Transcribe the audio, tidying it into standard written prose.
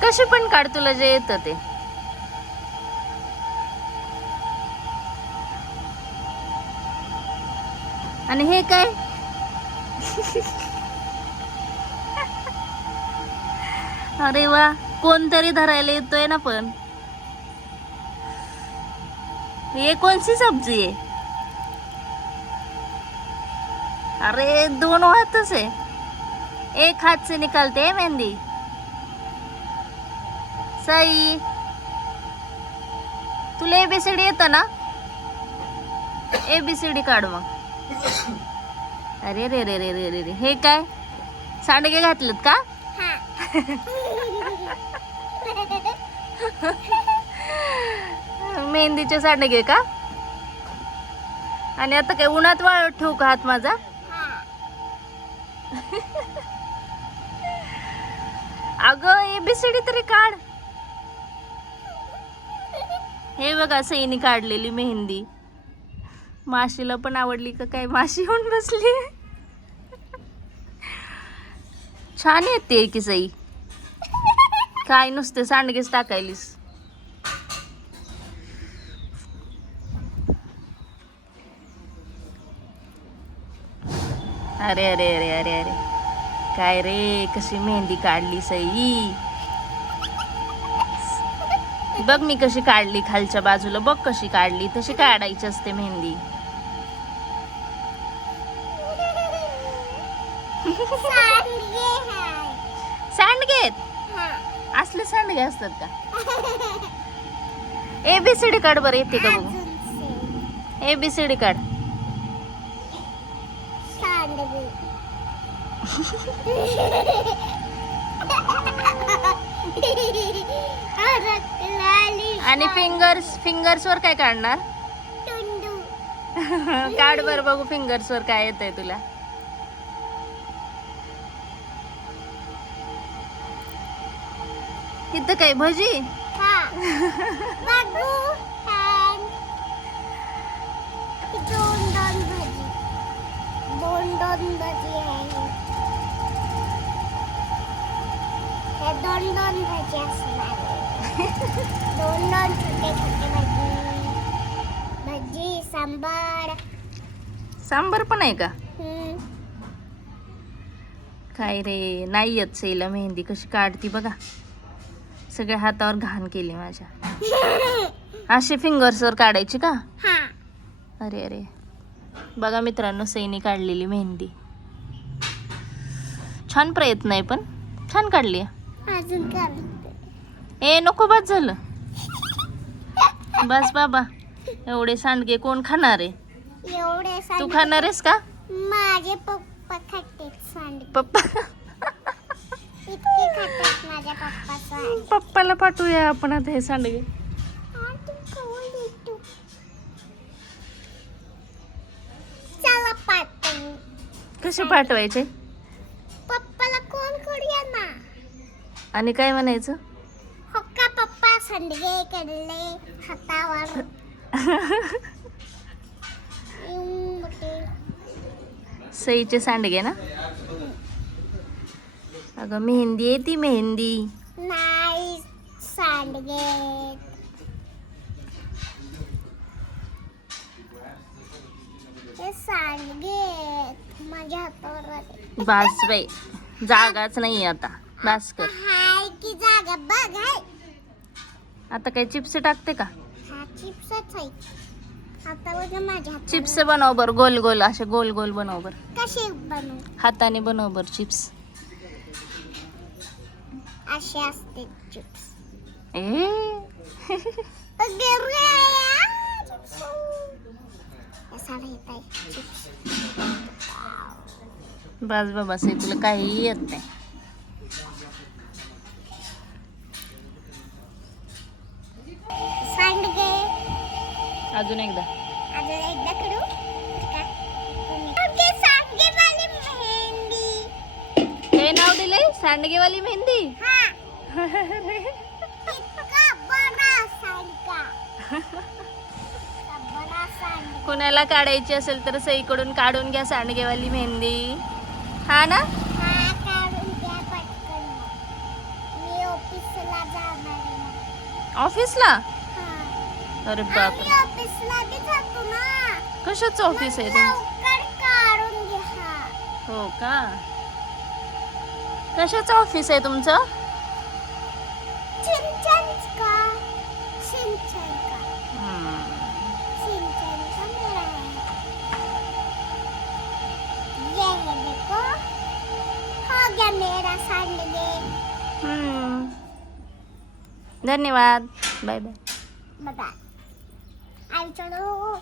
कशी पण काढ, तुला जे येतं ते. आणि हे काय? अरे वा, कोणतरी धरायला येतोय ना. पण ये कोणसी सब्जी आहे? अरे 2 हाथों से, एक हाथ से निकालते हैं मेहंदी. सई, तुला एबीसीडी येतं ना? एबीसीडी काढ मग. अरे रे रे रे रे रे रे, हे काय सांडगे घातलेत का? मेहंदीचे सांडगे का? आणि आता काय उन्हात वाळत ठेवू का हात माझा? अगं एबीसीडी तरी काढ. हे बघा, सईनी काढलेली मेहंदी. माशीला पण आवडली का काय? माशी होऊन बसली. छान येते की सई. काय नुसते सांडगेच टाकायलीस. अरे अरे अरे अरे अरे, काय रे, कशी मेहंदी काढली सई. बघ मी कशी काढली खालच्या बाजूला. बघ कशी काढली. तशी काढायची असते मेहंदी. सांडगे असले सांडगे असतात का? एबीसीडी काढ बरं, येते का बघू. एबीसीडी काढ. आणि फिंगर्स वर काय काढणार? काढ बर बघू फिंगर्स वर काय येतंय तुला. इथं काय भजी? दोन भजी आहे. हे दोन भजी असणार. दोन छोटे छोटे भजी सांबार पण आहे का? काय रे, नाही येत सईला मेहंदी. कशी काढती बघा. सगळ्या हातावर घाण केली माझ्या. अशी फिंगर्सवर काढायची का? अरे अरे, बघा मित्रांनो, सईने काढलेली मेहंदी. छान प्रयत्न आहे, पण छान काढली. ए नको, बस झालं. बस बाबा, एवढे सांडगे कोण खाणार आहे? तू खाणार आहेस का? माझे पप्पा खातात सांडगे. पप्पा, इतके खातात माझ्या पप्पा. पप्पाला पाठवूया आपण आता हे सांडगे. चला पाठवू. कसे पाठवायचे? पप्पाला कोण करूया ना. आणि काय म्हणायचं? हो का पप्पा, सांडगे काढले हातावर. सईचे सांडगे ना? अगं मेहंदी आहे ती, मेहंदी नाही सांडगे. हे सांडगे माझ्या हातावर आले. बास बाई, जागाच नाही आता. बास कर. हाय की जागा बघ. हाय आता काय चिप्स टाकते का? हा चिप्सच आहे. आता बघ माझ्या हातात. चिप्स बनव बर, गोल गोल असे गोल गोल बनव बर. कसे बनवू? हाताने बनव बर चिप्स. असे असते चिप्स. ए बस बाबा सई, तुला काही येत नाही. सांडगे अजून एकदा करू का? सांडगेवाली मेहंदी. हे नाव दिलंय सांडगेवाली मेहंदी. इतका बडा सांडगा. बडा सांडगा. कुणाला काढायची असेल तर सईकडून काढून घ्या सांडगेवाली मेहंदी. हा ना? हा काढून घ्या पटकन. ऑफिसला? हाँ। अरे आम्ही बापरे, ऑफिसला बी जातो ना. कशाचं ऑफिस आहे तुमचं? लवकर काढून घ्या. हो का, कशाचं ऑफिस आहे तुमचं? सिंचन का? सिंचन का? हम्म. सिंचन का मेरा है. ये है देखो. हो गया मेरा सांडगे. हम्म. धन्यवाद, बाय बाय. Bye bye. आई चलो.